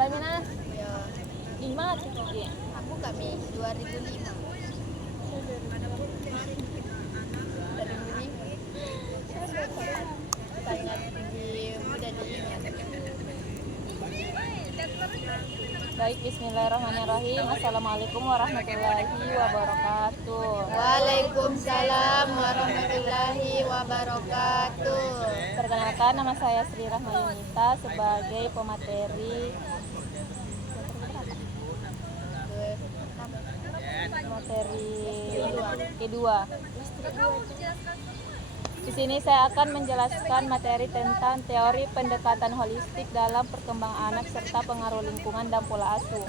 Lamina Ya, 5 gitu ya. aku kami 2005. 2005. Sangat mudah diingat. Baik, bismillahirrahmanirrahim. Assalamualaikum warahmatullahi wabarakatuh. Waalaikumsalam warahmatullahi wabarakatuh. Perkenalkan, nama saya Sri Rahma Yunita sebagai pemateri kedua. Di sini saya akan menjelaskan materi tentang teori pendekatan holistik dalam perkembangan anak serta pengaruh lingkungan dan pola asuh.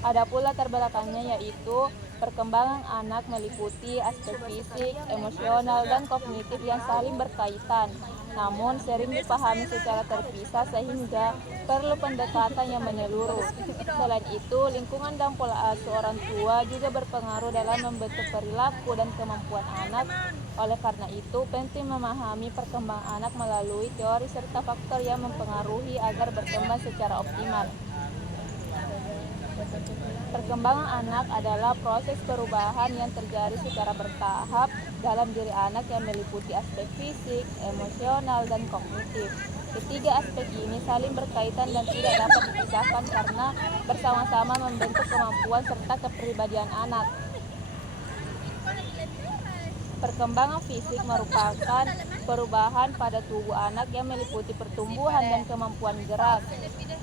Ada pula terbelakangnya, yaitu perkembangan anak meliputi aspek fisik, emosional, dan kognitif yang saling berkaitan, namun sering dipahami secara terpisah sehingga perlu pendekatan yang menyeluruh. Selain itu, lingkungan dan pola asuh orang tua juga berpengaruh dalam membentuk perilaku dan kemampuan anak. Oleh karena itu, penting memahami perkembangan anak melalui teori serta faktor yang mempengaruhi agar berkembang secara optimal. Perkembangan anak adalah proses perubahan yang terjadi secara bertahap dalam diri anak yang meliputi aspek fisik, emosional, dan kognitif. Ketiga aspek ini saling berkaitan dan tidak dapat dipisahkan karena bersama-sama membentuk kemampuan serta kepribadian anak. Perkembangan fisik merupakan perubahan pada tubuh anak yang meliputi pertumbuhan dan kemampuan gerak.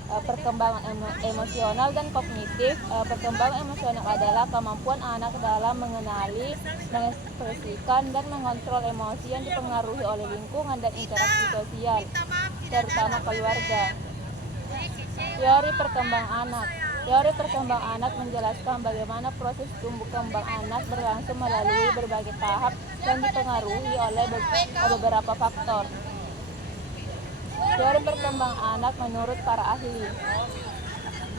Perkembangan emosional dan kognitif. Perkembangan emosional adalah kemampuan anak dalam mengenali, mengekspresikan, dan mengontrol emosi yang dipengaruhi oleh lingkungan dan interaksi sosial, terutama keluarga. Teori perkembangan anak. Teori perkembangan anak menjelaskan bagaimana proses tumbuh kembang anak berlangsung melalui berbagai tahap dan dipengaruhi oleh beberapa faktor. Teori perkembangan anak menurut para ahli.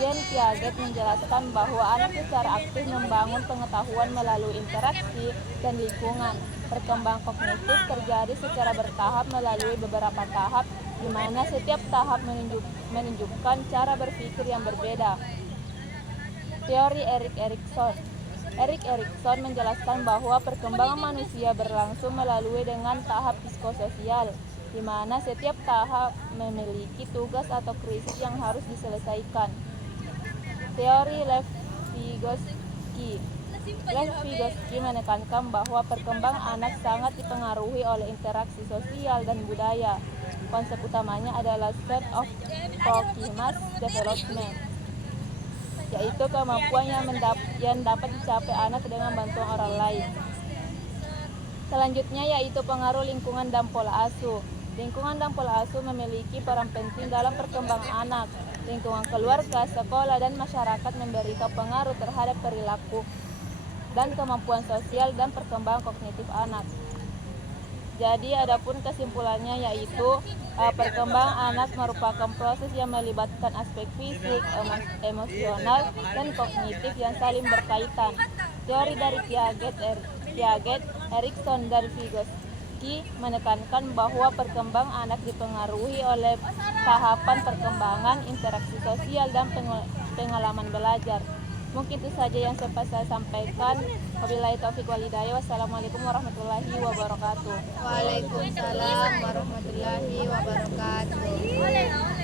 Jean Piaget menjelaskan bahwa anak secara aktif membangun pengetahuan melalui interaksi dan lingkungan. Perkembangan kognitif terjadi secara bertahap melalui beberapa tahap, di mana setiap tahap menunjukkan cara berpikir yang berbeda. Teori Erik Erikson menjelaskan bahwa perkembangan manusia berlangsung melalui dengan tahap psikososial, di mana setiap tahap memiliki tugas atau krisis yang harus diselesaikan. Teori Lev Vygotsky menekankan bahwa perkembangan anak sangat dipengaruhi oleh interaksi sosial dan budaya. Konsep utamanya adalah set of proximal development, yaitu kemampuan yang dapat dicapai anak dengan bantuan orang lain. Selanjutnya yaitu pengaruh lingkungan dan pola asuh. Lingkungan dan pola asuh memiliki peran penting dalam perkembangan anak. Lingkungan keluarga, sekolah, dan masyarakat memberikan pengaruh terhadap perilaku dan kemampuan sosial dan perkembangan kognitif anak. Jadi adapun kesimpulannya yaitu perkembangan anak merupakan proses yang melibatkan aspek fisik, emosional, dan kognitif yang saling berkaitan. Teori dari Piaget, Erikson, dan Vygotsky menekankan bahwa perkembangan anak dipengaruhi oleh tahapan perkembangan, interaksi sosial, dan pengalaman belajar. Mungkin itu saja yang sempat saya sampaikan. Wabillahi taufiq wal hidayah. Wassalamualaikum warahmatullahi wabarakatuh. Waalaikumsalam warahmatullahi wabarakatuh.